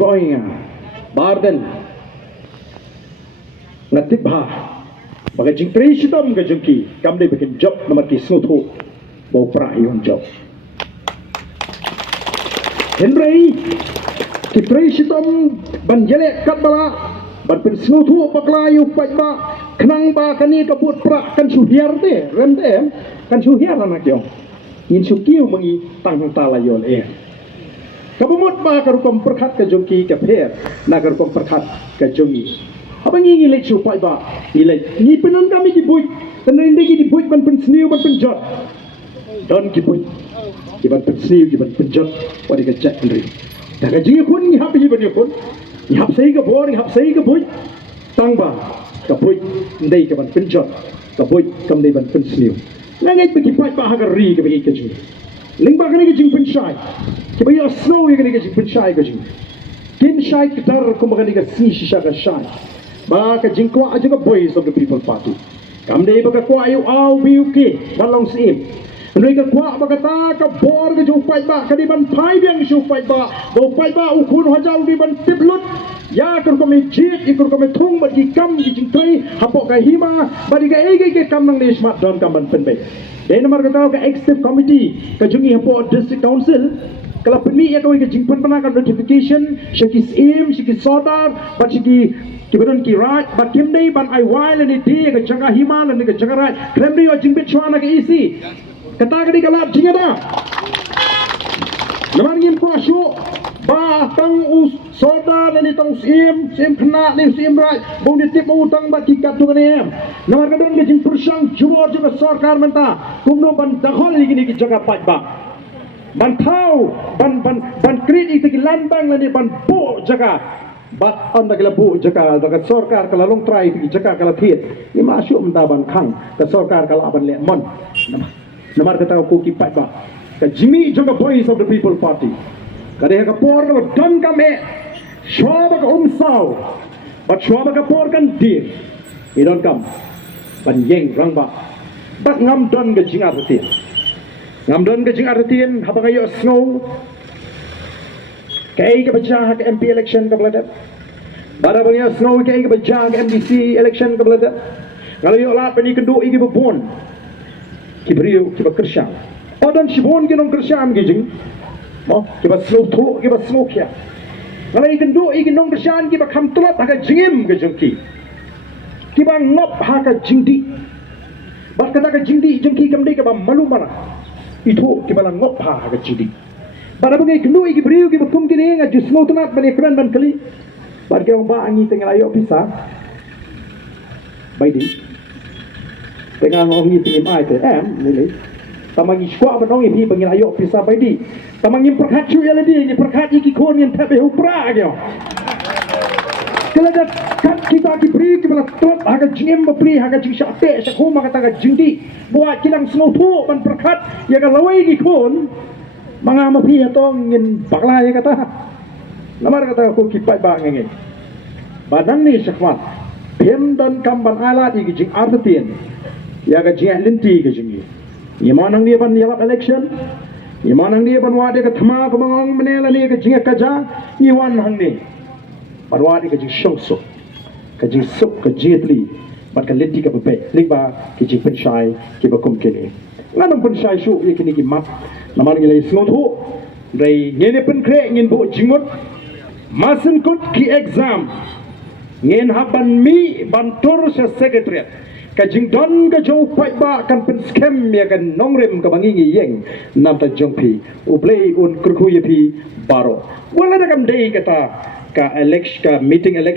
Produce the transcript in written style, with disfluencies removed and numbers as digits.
Poinga Ardent ngatibha baga Jingkren sidom ga jengki kamde bikin job nomor ki snutu bau pra yon job Henry ki sidom ban jele kat bala ban pin snutu bakla yu pajba kenang ba kani kabut pra kan suhiar te rem kan suhiar anak yo in sukiu mengi tang tala yon kabumut ba karukom perkhat ke jongki ke pher na karukom perkhat ke jongi abang ngi lek su pai ba ni penan kami di buj tenan degi di buj ban pen sniu ban pen jot don ki buj ki ban pen sniu ki ban pen jot wadi ka chat ndri daga jingi kun ni hap hi ban kun ni hap sei ka bor ni hap sei ka buj tang ba ka buj ndai ka ban pen jot ka buj kam dei ban pen sniu nangai pe ki pai ba ha ka ri ka bi ka ju ling ba ka ni ka jing pen shai कि भैया स्नो ये करेंगे जिन पंचायत का जिन किन शायद की तरह को मगने का सी शिशा का शायद बाका जिनको आज का voice of the people party काम दे बका को आयु आओ भी उके belong same mereka kuat berkata ke bor ke jupai ba ke ban pai biang jupai ba bo pai ba ukun hajau di ban tiplut ya kur ko me jit ikur ko me thung ba ki kam ki jingtoi hapok ka hima ba di ka ege kam nang ne smart don kam ban penbe de nomor kata ke executive committee ke jungi hapok district council kalau peni ya kau ke jingpan panakan notification syaki aim syaki Sohra ba syaki kibaron ki right ba kimdei ban ai wile ni de ke jaga hima ni ke jaga right kremri o jingpet chwana ke isi kata kadi kalap jingada naman ngin ko asyo ba tang us Sohra ni tang sim khna ni sim right bong ni tip utang ba ki kat tu ne naman kadon ke jing pursang jubor juga sarkar menta kumno ban dakhol ni ki jaga pat ba ban thau ban krit itu ki lambang ni ban bo jaga bat on da kala bo jaga da sarkar kala long try itu jaga kala thiet ni ma asyo menta ban khang ka sarkar kala ban le mon nomor kata ko ki pat ba ka jimi juga voice of the people party kade ka por ka don ka me shoba ka umsau but shoba ka por kan dir I don kam ban yeng rang ba bat ngam don ka jinga rutin ngam don ka jinga rutin haba kayo snow kay ka bacha ka MP election ka blada bara bangya snow kay ka bacha ka MDC election ka blada ngalayo la pani kendu igi bubon kibriu kiba kersang odan shibon ki nong kersang ki jing mo kiba slow tho kiba slow kya ngalai kendo igi nong kersang kiba kham tulat ha ka jingim ke jengki kiba ngop ha ka jingdi bat kata ka jingdi jengki kamdei ka ba malu mana itu kiba la ngop ha ka jingdi bara bangai kendo igi briu kiba tum ki ne nga jismo tunat bani kran ban kali bar ke ba angi tengal ayo pisa bai di tengah ngongi tingim ai te nilai tamangi skwa banong ibi bangin ayo pisa bai di tamangi perkhat chu ya ledi ni perkhat iki kon yen tabe upra agyo kala kat kita ki pri ki bala tot aga jingem ba pri aga jing shate sa ko ma kata ga jingdi buat kilang snow thu ban perkhat ya ga lawai ki kon mga mapi atong ngin bakla ya kata namar kata ko ki pai ba ngenge badan ni sakwat pem don kam ban ala iki jing Ardent ya ga jing linti ke jingi imanang dia ban yalap election imanang dia ban wade ka thama ko mangong menela ni ka jing kaja iwan hang ni ban wade ka jing shongso ka jing sup ka jetli ban ka linti ka pe ligba ki jing penshai ki ba kum kini nganong penshai shu ye kini ki mat naman ngilai snot ho dai ngene pen kre ngin bo jingot masen kut ki exam ngin haban mi ban tur sa secretariat ka jingdon ka jo pai ba kan pen scam ya kan nongrem ka bangi ngi yeng nam ta jongpi uplay un kurku yepi baro wala da kam dei kata ka election ka meeting election